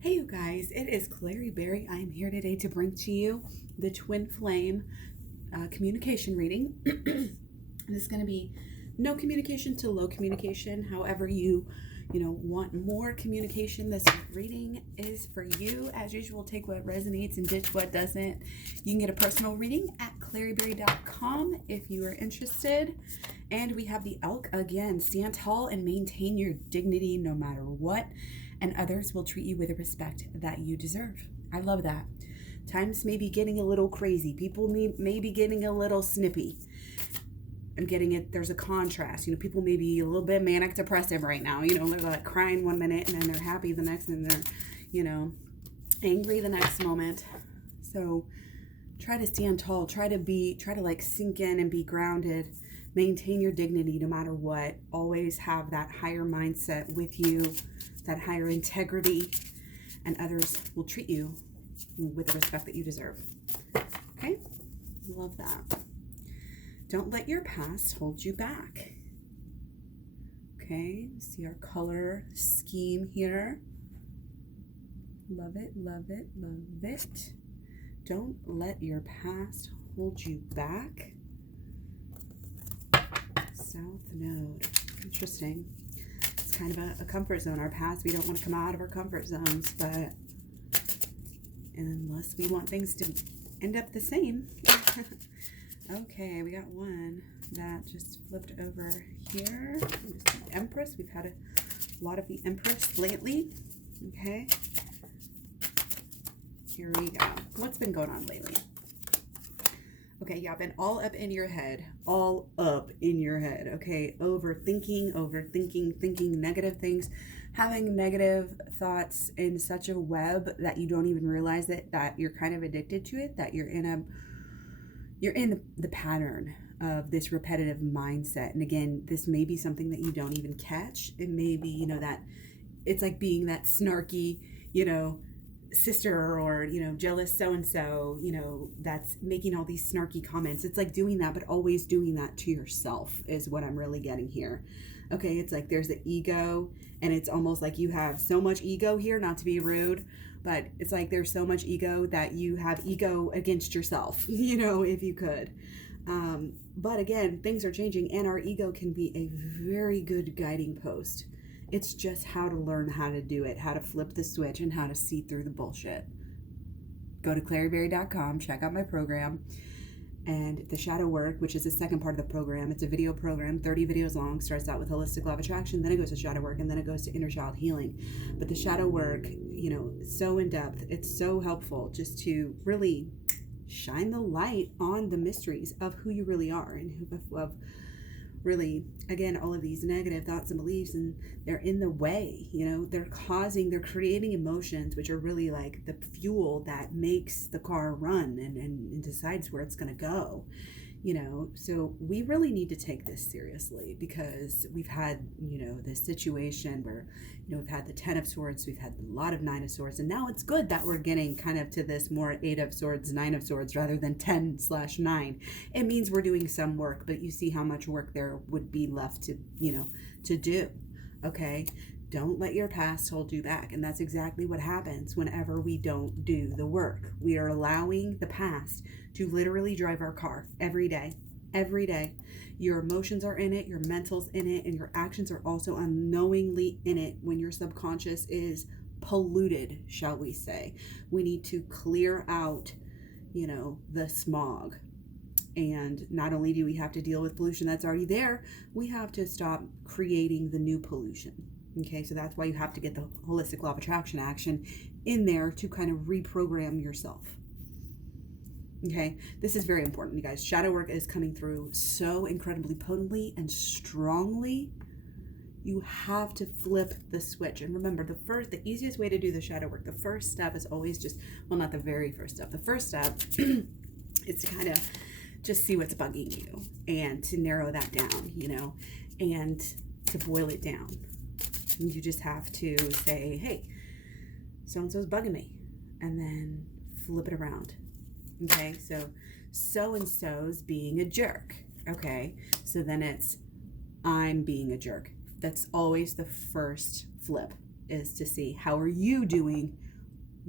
Hey you guys, it is Clary Berry. I am here today to bring to you the Twin Flame communication reading. This is going to be no communication to low communication. However you want more communication, this reading is for you. As usual, take what resonates and ditch what doesn't. You can get a personal reading at claryberry.com if you are interested. And we have the elk again. Stand tall and maintain your dignity no matter what, and others will treat you with the respect that you deserve. I love that. Times may be getting a little crazy. People may be getting a little snippy. I'm getting it. There's a contrast. People may be a little bit manic depressive right now. They're like crying one minute and then they're happy the next, and they're, angry the next moment. So try to stand tall. Try to like sink in and be grounded. Maintain your dignity no matter what. Always have that higher mindset with you, that higher integrity, and others will treat you with the respect that you deserve. Okay? Love that. Don't let your past hold you back. Okay? See our color scheme here. Love it, love it, love it. Don't let your past hold you back. South Node. Interesting. It's kind of a comfort zone. Our past, we don't want to come out of our comfort zones, but unless we want things to end up the same. Okay, we got one that just flipped over here. The Empress. We've had a lot of the Empress lately. Okay. Here we go. What's been going on lately? Okay, yeah, I've been all up in your head. All up in your head, okay? Overthinking, thinking negative things, having negative thoughts in such a web that you don't even realize that you're kind of addicted to it, that you're in the pattern of this repetitive mindset. And again, this may be something that you don't even catch. It may be, that it's like being that snarky, sister or jealous so-and-so that's making all these snarky comments. It's like doing that, but always doing that to yourself is what I'm really getting here. Okay, it's like there's the ego, and it's almost like you have so much ego here, not to be rude, but it's like there's so much ego that you have ego against yourself, if you could. But again, things are changing, and our ego can be a very good guiding post. It's just how to learn how to do it, how to flip the switch, and how to see through the bullshit. Go to claryberry.com, check out my program, and the shadow work, which is the second part of the program. It's a video program, 30 videos long, starts out with holistic law of attraction, then it goes to shadow work, and then it goes to inner child healing. But the shadow work, so in depth, it's so helpful just to really shine the light on the mysteries of who you really are, and of really, again, all of these negative thoughts and beliefs, and they're in the way, they're creating emotions, which are really like the fuel that makes the car run and decides where it's going to go, so we really need to take this seriously, because we've had, this situation where, we've had the 10 of Swords, we've had a lot of 9 of Swords, and now it's good that we're getting kind of to this more 8 of Swords, 9 of Swords, rather than 10/9. It means we're doing some work, but you see how much work there would be left to, to do, okay? Don't let your past hold you back. And that's exactly what happens whenever we don't do the work. We are allowing the past to literally drive our car every day. Every day. Your emotions are in it, your mental's in it, and your actions are also unknowingly in it when your subconscious is polluted, shall we say. We need to clear out, the smog. And not only do we have to deal with pollution that's already there, we have to stop creating the new pollution. Okay, so that's why you have to get the holistic law of attraction action in there to kind of reprogram yourself. Okay, this is very important, you guys. Shadow work is coming through so incredibly potently and strongly. You have to flip the switch. And remember, the easiest way to do the shadow work, the first step is always not the very first step. The first step is to kind of just see what's bugging you and to narrow that down, and to boil it down. You just have to say, hey, so-and-so's bugging me, and then flip it around. Okay, so-and-so's being a jerk. Okay, so then it's, I'm being a jerk. That's always the first flip, is to see, how are you doing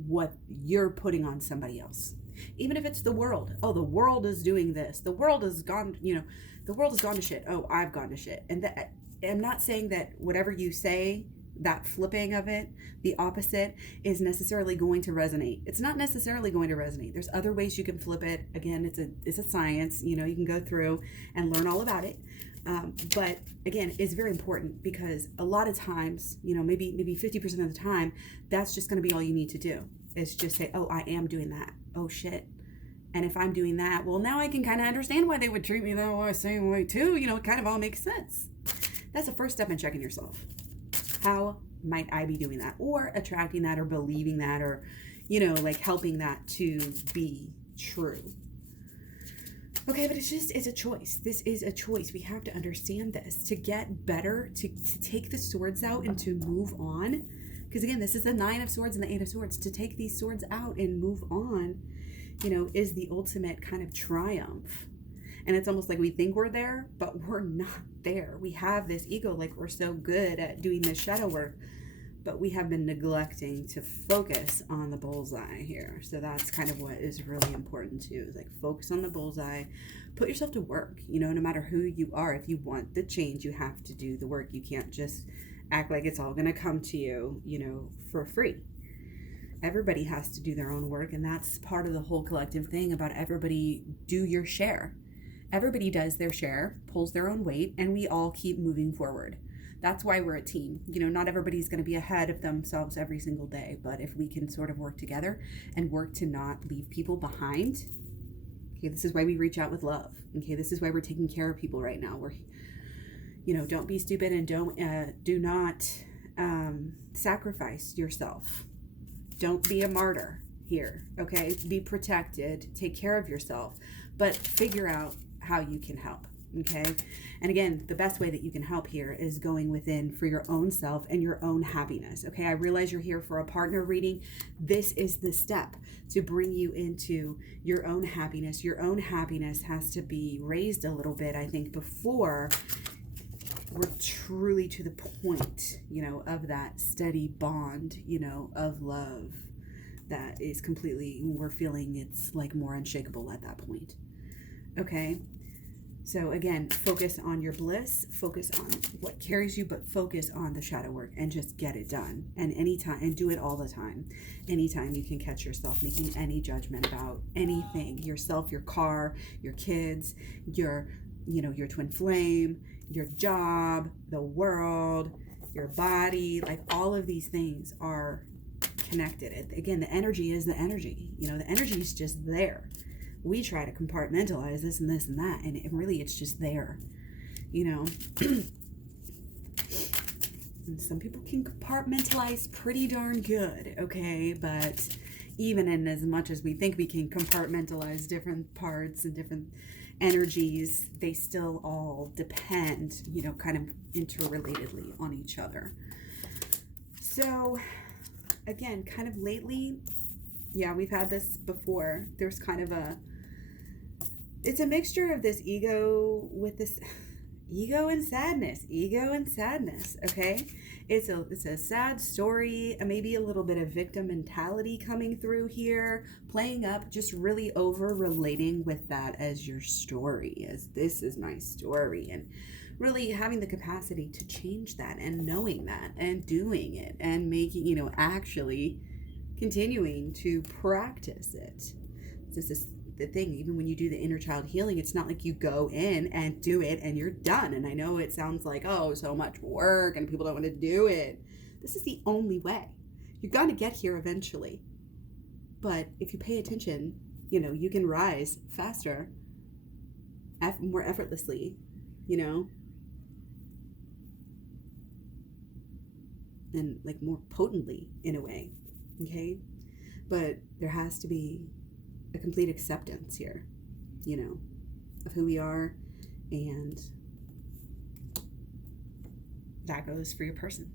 what you're putting on somebody else. Even if it's the world. Oh, the world is doing this. The world has gone, the world has gone to shit. Oh, I've gone to shit. And that, I'm not saying that whatever you say, that flipping of it, the opposite, is necessarily going to resonate. It's not necessarily going to resonate. There's other ways you can flip it. Again, it's a science. You can go through and learn all about it. But again, it's very important because a lot of times, maybe 50% of the time, that's just going to be all you need to do is just say, oh, I am doing that. Oh, shit. And if I'm doing that, well, now I can kind of understand why they would treat me that same way too. It kind of all makes sense. That's the first step in checking yourself. How might I be doing that, or attracting that, or believing that, or, helping that to be true? Okay, but it's a choice. This is a choice. We have to understand this to get better, to take the swords out and to move on. Because again, this is the 9 of Swords and the 8 of Swords. To take these swords out and move on, is the ultimate kind of triumph. And it's almost like we think we're there, but we're not there. We have this ego, like we're so good at doing this shadow work, but we have been neglecting to focus on the bullseye here. So that's kind of what is really important too, is like focus on the bullseye, put yourself to work, no matter who you are. If you want the change, you have to do the work. You can't just act like it's all going to come to you, for free. Everybody has to do their own work. And that's part of the whole collective thing about everybody do your share. Everybody does their share, pulls their own weight, and we all keep moving forward. That's why we're a team. Not everybody's going to be ahead of themselves every single day, but if we can sort of work together and work to not leave people behind, okay, this is why we reach out with love. Okay, this is why we're taking care of people right now. We're, don't be stupid and do not sacrifice yourself. Don't be a martyr here, okay? Be protected, take care of yourself, but figure out how you can help, okay? And again, the best way that you can help here is going within for your own self and your own happiness, okay? I realize you're here for a partner reading. This is the step to bring you into your own happiness. Your own happiness has to be raised a little bit, I think, before we're truly to the point, of that steady bond, of love that is completely, we're feeling it's like more unshakable at that point. Okay. So again, focus on your bliss, focus on what carries you, but focus on the shadow work and just get it done. And anytime, and do it all the time. Anytime you can catch yourself making any judgment about anything, yourself, your car, your kids, your twin flame, your job, the world, your body, like all of these things are connected. Again, the energy is the energy. The energy is just there. We try to compartmentalize this and this and that, and it's just there. And some people can compartmentalize pretty darn good, okay? But even in as much as we think we can compartmentalize different parts and different energies, they still all depend, kind of interrelatedly on each other. So again, kind of lately, yeah, we've had this before. There's kind of it's a mixture of this ego with this ego and sadness, okay? It's a sad story, maybe a little bit of victim mentality coming through here, playing up, just really over relating with that as your story, as this is my story, and really having the capacity to change that and knowing that and doing it and making, actually continuing to practice it. This is the thing, even when you do the inner child healing, it's not like you go in and do it and you're done. And I know it sounds like, oh, so much work and people don't want to do it. This is the only way. You're going to get here eventually. But if you pay attention, you can rise faster, more effortlessly, and like more potently in a way, okay? But there has to be a complete acceptance here, of who we are, and that goes for your person.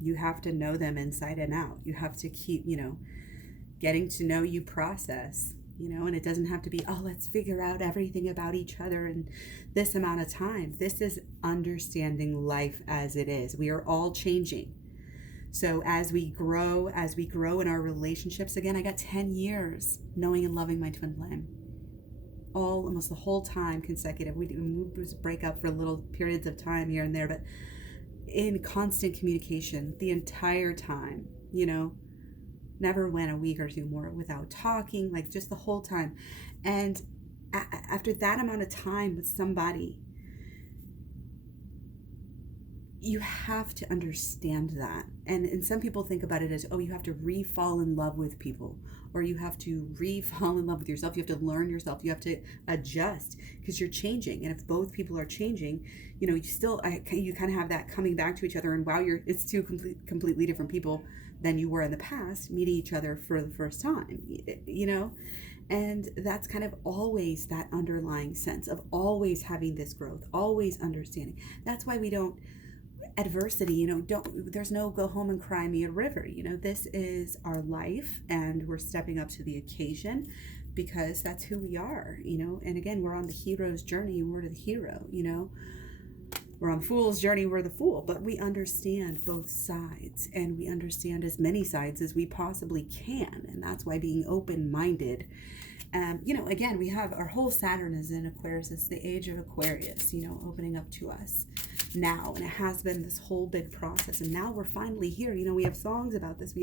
You have to know them inside and out. You have to keep, getting to know you process, and it doesn't have to be, oh, let's figure out everything about each other in this amount of time. This is understanding life as it is. We are all changing. So as we grow in our relationships, again, I got 10 years knowing and loving my twin flame. Almost the whole time consecutive. We would break up for little periods of time here and there, but in constant communication the entire time, never went a week or two more without talking, like just the whole time. And after that amount of time with somebody, you have to understand that. And some people think about it as, oh, you have to re-fall in love with people, or you have to re-fall in love with yourself. You have to learn yourself. You have to adjust because you're changing. And if both people are changing, you kind of have that coming back to each other. And wow, it's two completely different people than you were in the past, meeting each other for the first time, And that's kind of always that underlying sense of always having this growth, always understanding. That's why we don't, adversity, there's no go home and cry me a river. This is our life, and we're stepping up to the occasion because that's who we are, and again, we're on the hero's journey and we're the hero, we're on the fool's journey, we're the fool, but we understand both sides, and we understand as many sides as we possibly can. And that's why being open-minded, again, we have our whole Saturn is in Aquarius. It's the age of Aquarius, opening up to us now. And it has been this whole big process. And now we're finally here. We have songs about this.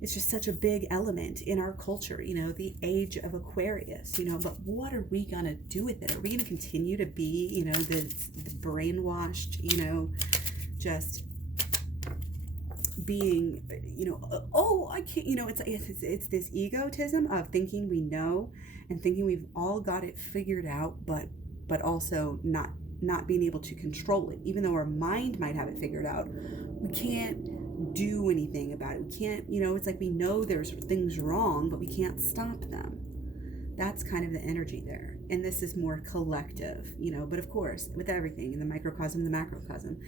It's just such a big element in our culture, the age of Aquarius, but what are we going to do with it? Are we going to continue to be, the brainwashed, just being, oh, I can't, it's this egotism of thinking we know and thinking we've all got it figured out, but also not being able to control it. Even though our mind might have it figured out, we can't do anything about it. We can't, it's like we know there's things wrong, but we can't stop them. That's kind of the energy there. And this is more collective, but of course, with everything in the microcosm, the macrocosm,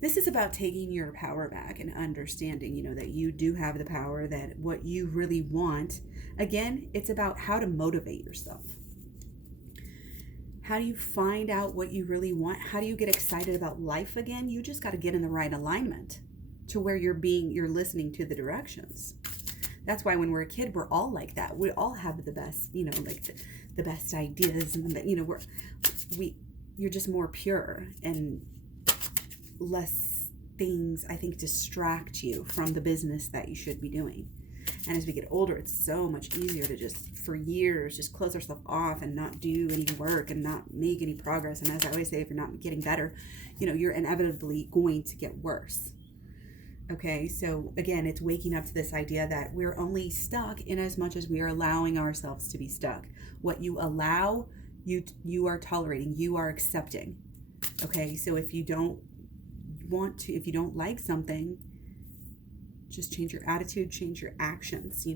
this is about taking your power back and understanding, that you do have the power, that what you really want. Again, it's about how to motivate yourself. How do you find out what you really want? How do you get excited about life again? You just got to get in the right alignment to where you're listening to the directions. That's why when we're a kid, we're all like that. We all have the best, the best ideas, and you're just more pure, and less things, I think, distract you from the business that you should be doing. And as we get older, it's so much easier to just, for years, just close ourselves off and not do any work and not make any progress. And as I always say, if you're not getting better, you're inevitably going to get worse. Okay, so again, it's waking up to this idea that we're only stuck in as much as we are allowing ourselves to be stuck. What you allow, you are tolerating, you are accepting. Okay, so if you don't like something, just change your attitude, change your actions,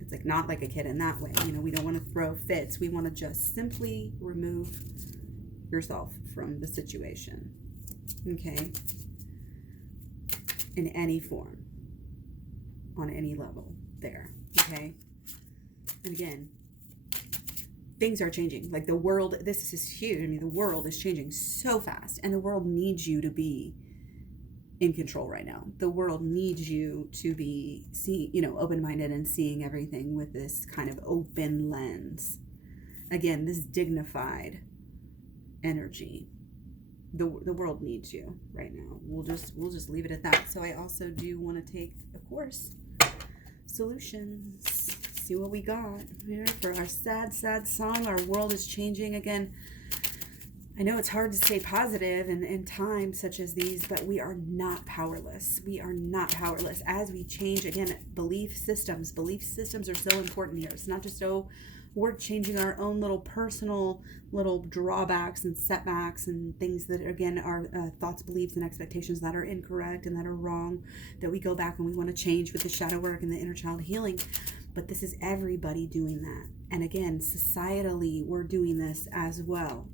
It's like not like a kid in that way. We don't want to throw fits. We want to just simply remove yourself from the situation. Okay? In any form. On any level there. Okay? And again, things are changing. Like the world, this is huge. The world is changing so fast, and the world needs you to be in control right now. The world needs you to be open-minded and seeing everything with this kind of open lens. Again, this dignified energy. The world needs you right now. We'll just leave it at that. So I also do want to take a course, solutions, see what we got here for our sad song. Our world is changing again. I know it's hard to stay positive in times such as these, but we are not powerless. We are not powerless as we change. Again, belief systems. Belief systems are so important here. It's not just, we're changing our own little personal little drawbacks and setbacks and things that, again, are thoughts, beliefs, and expectations that are incorrect and that are wrong, that we go back and we want to change with the shadow work and the inner child healing. But this is everybody doing that. And again, societally, we're doing this as well.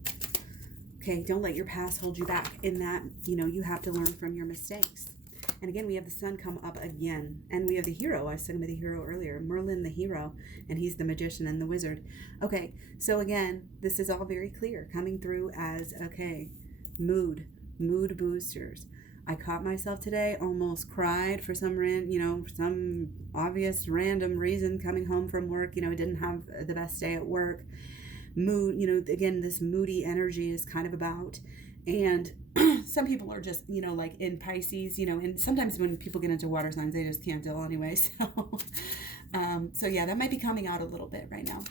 Okay, don't let your past hold you back in that, you have to learn from your mistakes. And again, we have the sun come up again. And we have the hero. I was talking about the hero earlier. Merlin, the hero. And he's the magician and the wizard. Okay, so again, this is all very clear. Coming through as, okay, mood, mood boosters. I caught myself today, almost cried for some some obvious random reason, coming home from work. Didn't have the best day at work. Mood, again, this moody energy is kind of about. And some people are just, like in Pisces, and sometimes when people get into water signs, they just can't deal anyway. So yeah, that might be coming out a little bit right now.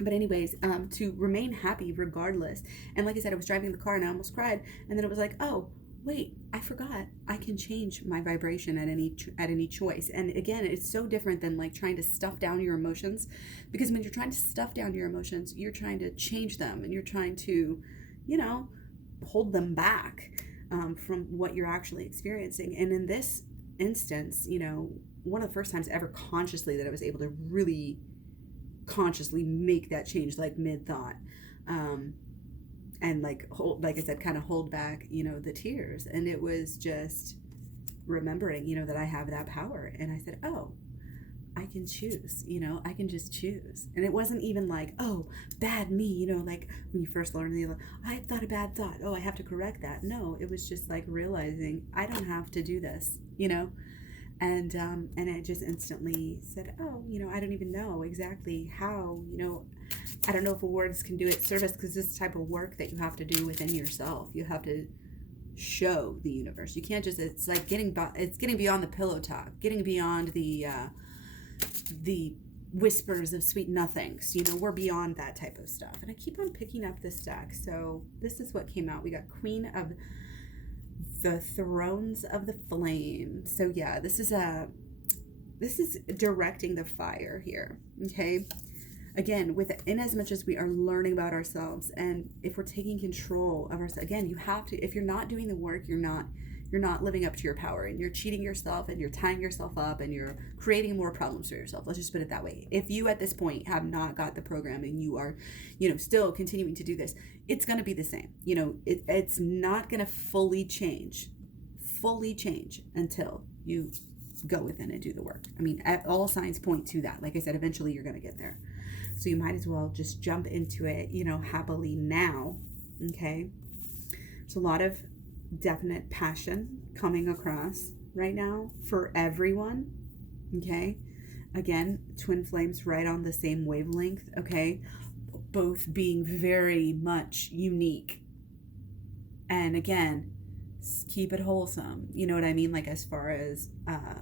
But anyways, to remain happy regardless. And like I said, I was driving the car and I almost cried. And then it was like, oh, wait, I forgot. I can change my vibration at any choice. And again, it's so different than like trying to stuff down your emotions, because when you're trying to stuff down your emotions, you're trying to change them and you're trying to, hold them back from what you're actually experiencing. And in this instance, one of the first times ever consciously that I was able to really consciously make that change, like mid-thought, and like I said, kind of hold back, the tears. And it was just remembering, that I have that power. And I said, oh, I can choose, I can just choose. And it wasn't even like, oh, bad me, like when you first learn, I thought a bad thought. Oh, I have to correct that. No, it was just like realizing I don't have to do this, And I just instantly said, oh, I don't even know exactly how, I don't know if words can do it service, because this is the type of work that you have to do within yourself. You have to show the universe. You can't just, it's like getting beyond the pillow talk, getting beyond the whispers of sweet nothings. We're beyond that type of stuff. And I keep on picking up this deck. So this is what came out. We got Queen of the Thrones of the Flame. So yeah, this is directing the fire here. Okay. Again, in as much as we are learning about ourselves, and if we're taking control of ourselves, again, you have to, if you're not doing the work, you're not living up to your power, and you're cheating yourself, and you're tying yourself up, and you're creating more problems for yourself. Let's just put it that way. If you at this point have not got the program and you are, still continuing to do this, it's going to be the same. It's not going to fully change until you go within and do the work. I mean, all signs point to that. Like I said, eventually you're going to get there. So you might as well just jump into it, happily now. Okay. There's a lot of definite passion coming across right now for everyone. Okay. Again, twin flames right on the same wavelength. Okay. Both being very much unique. And again, keep it wholesome. You know what I mean? Like as far as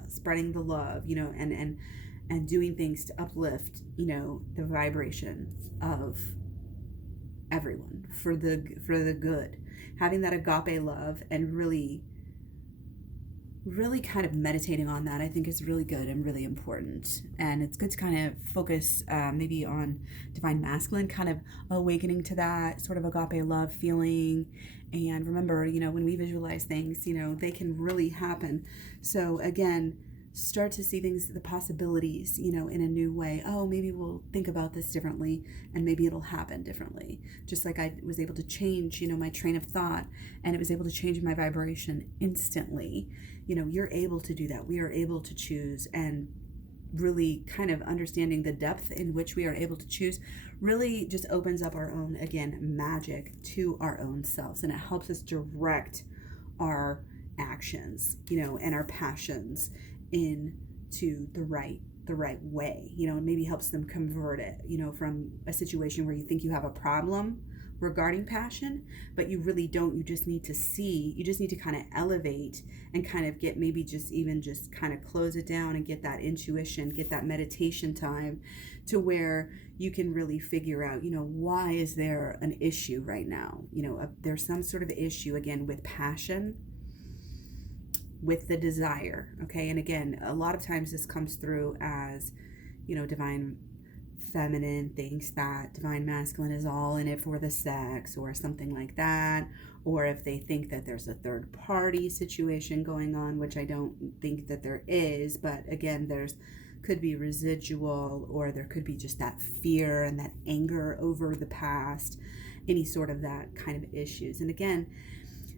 spreading the love, and doing things to uplift, the vibration of everyone for the good. Having that agape love and really kind of meditating on that, I think is really good and really important. And it's good to kind of focus maybe on divine masculine, kind of awakening to that sort of agape love feeling. And remember, when we visualize things, they can really happen. So again, start to see things, the possibilities, in a new way. Oh, maybe we'll think about this differently, and maybe it'll happen differently. Just like I was able to change, my train of thought, and it was able to change my vibration instantly. You're able to do that. We are able to choose, and really kind of understanding the depth in which we are able to choose really just opens up our own, again, magic to our own selves, and it helps us direct our actions, and our passions into the right way, and maybe helps them convert it, from a situation where you think you have a problem regarding passion, but you really don't. You just need to kind of elevate and kind of get, maybe just kind of close it down and get that intuition, get that meditation time to where you can really figure out, why is there an issue right now? There's some sort of issue, again, with passion, with the desire. Okay. And again, a lot of times this comes through as, divine feminine thinks that divine masculine is all in it for the sex or something like that. Or if they think that there's a third party situation going on, which I don't think that there is, but again, could be residual, or there could be just that fear and that anger over the past, any sort of that kind of issues. And again,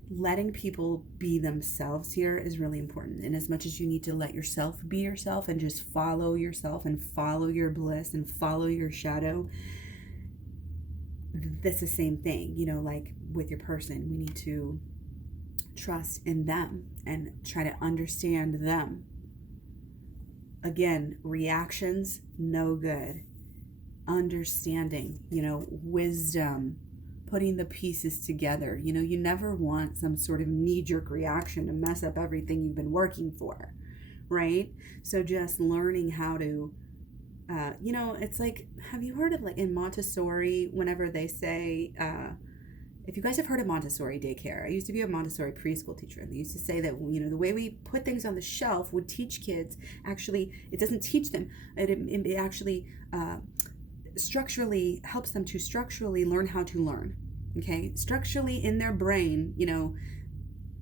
letting people be themselves here is really important. And as much as you need to let yourself be yourself and just follow yourself and follow your bliss and follow your shadow, that's the same thing, like with your person. We need to trust in them and try to understand them. Again, reactions, no good. Understanding, wisdom, putting the pieces together. You never want some sort of knee-jerk reaction to mess up everything you've been working for, right? So just learning how to, it's like, have you heard of, like, in Montessori, whenever they say, if you guys have heard of Montessori daycare, I used to be a Montessori preschool teacher, and they used to say that, the way we put things on the shelf would teach kids, actually, it doesn't teach them, it actually structurally helps them to structurally learn how to learn, okay? Structurally in their brain,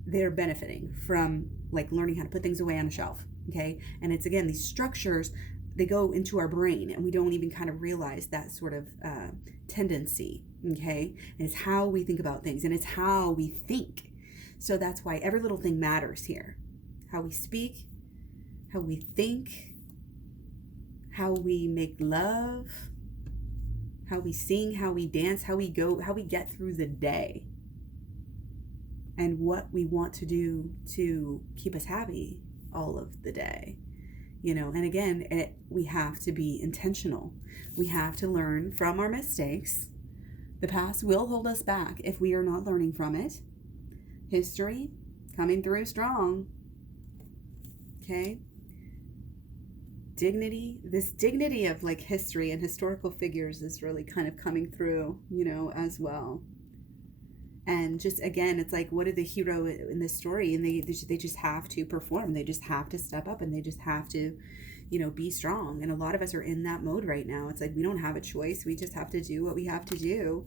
they're benefiting from, like, learning how to put things away on a shelf, okay? And it's, again, these structures, they go into our brain, and we don't even kind of realize that sort of tendency, okay? And it's how we think about things, and it's how we think. So that's why every little thing matters here. How we speak, how we think, how we make love, how we sing, how we dance, how we get through the day, and what we want to do to keep us happy all of the day. And again, we have to be intentional. We have to learn from our mistakes. The past will hold us back if we are not learning from it. History coming through strong. Okay? This dignity of, like, history and historical figures is really kind of coming through, as well. And just, again, it's like, what are the hero in this story? And they just have to perform. They just have to step up, and they just have to, be strong. And a lot of us are in that mode right now. It's like, we don't have a choice. We just have to do what we have to do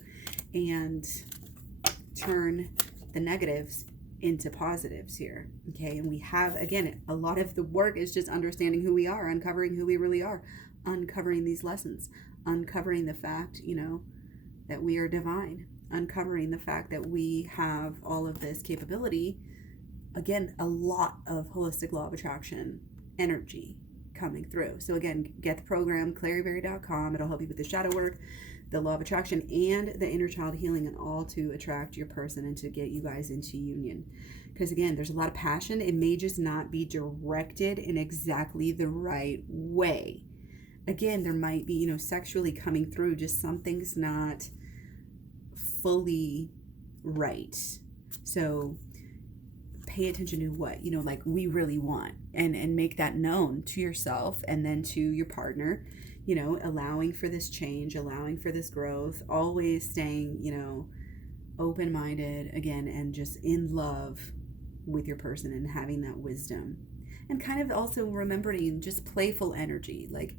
and turn the negatives into positives here. Okay. And we have, again, a lot of the work is just understanding who we are, uncovering who we really are, uncovering these lessons, uncovering the fact, that we are divine, uncovering the fact that we have all of this capability. Again, a lot of holistic law of attraction energy coming through. So again, get the program, claryberry.com. It'll help you with the shadow work, the law of attraction, and the inner child healing, and all to attract your person and to get you guys into union. Because again, there's a lot of passion. It may just not be directed in exactly the right way. Again, there might be, sexually coming through, just something's not fully right. So pay attention to what, like, we really want, and make that known to yourself and then to your partner, allowing for this change, allowing for this growth, always staying, open-minded, again, and just in love with your person and having that wisdom. And kind of also remembering just playful energy, like,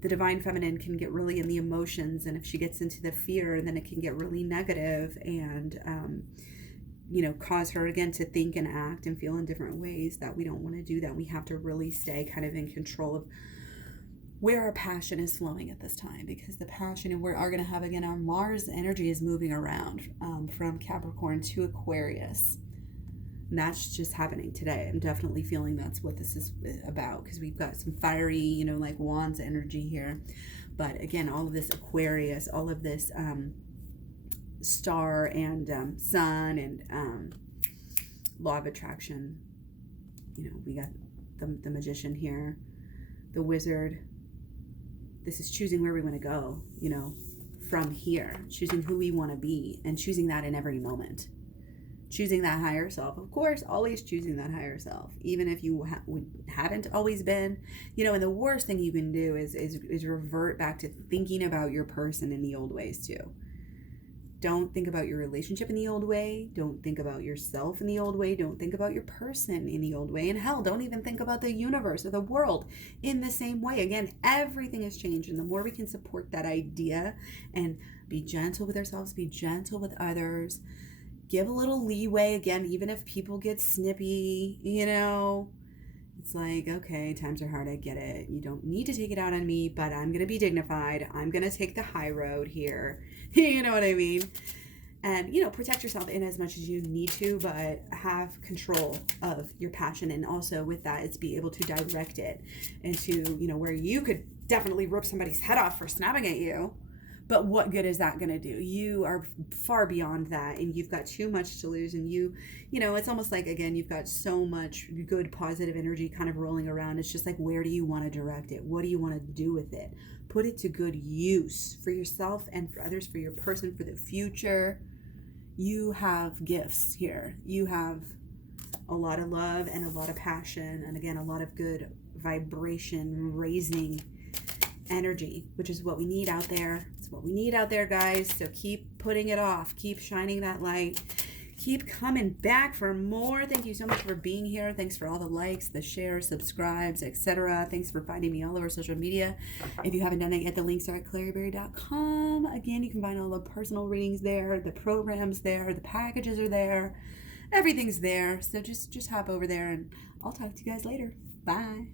the divine feminine can get really in the emotions, and if she gets into the fear, then it can get really negative and, cause her, again, to think and act and feel in different ways that we don't want to do that. We have to really stay kind of in control of where our passion is flowing at this time, because the passion, and we are going to have, again, our Mars energy is moving around from Capricorn to Aquarius. And that's just happening today. I'm definitely feeling that's what this is about, because we've got some fiery, like wands energy here. But again, all of this Aquarius, all of this star and sun and law of attraction. We got the magician here, the wizard. This is choosing where we want to go, from here, choosing who we want to be, and choosing that in every moment. Choosing that higher self, of course, always choosing that higher self, even if you haven't always been, and the worst thing you can do is revert back to thinking about your person in the old ways too. Don't think about your relationship in the old way. Don't think about yourself in the old way. Don't think about your person in the old way. And hell, don't even think about the universe or the world in the same way. Again, everything has changed. And the more we can support that idea and be gentle with ourselves, be gentle with others, give a little leeway. Again, even if people get snippy, it's like, okay, times are hard. I get it. You don't need to take it out on me, but I'm going to be dignified. I'm going to take the high road here. You know what I mean? And, protect yourself in as much as you need to, but have control of your passion. And also with that, it's be able to direct it into, where you could definitely rip somebody's head off for snapping at you, But what good is that going to do? You are far beyond that, and you've got too much to lose. And you know, it's almost like, again, you've got so much good, positive energy kind of rolling around. It's just like, where do you want to direct it? What do you want to do with it? Put it to good use for yourself and for others, for your person, for the future. You have gifts here. You have a lot of love and a lot of passion, and again, a lot of good vibration raising energy, which is what we need out there. It's what we need out there, guys. So keep putting it off, keep shining that light, keep coming back for more. Thank you so much for being here. Thanks for all the likes, the shares, subscribes, etc. Thanks for finding me all over social media. If you haven't done that yet, the links are at claryberry.com. Again, you can find all the personal readings there, the programs there, the packages are there, everything's there. So just hop over there, and I'll talk to you guys later. Bye.